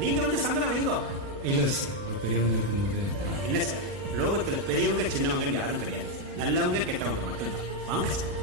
நீங்க வந்து சங்கடம் வைங்கோ. இல்ல சார், பெரியவங்க இருக்கும்போது. இல்ல சார், லோகத்துல பெரியவங்க சின்னவங்க யாரும் கிடையாது. நல்லவங்க கெட்டவங்க மட்டும்தான். வாங்க சார்.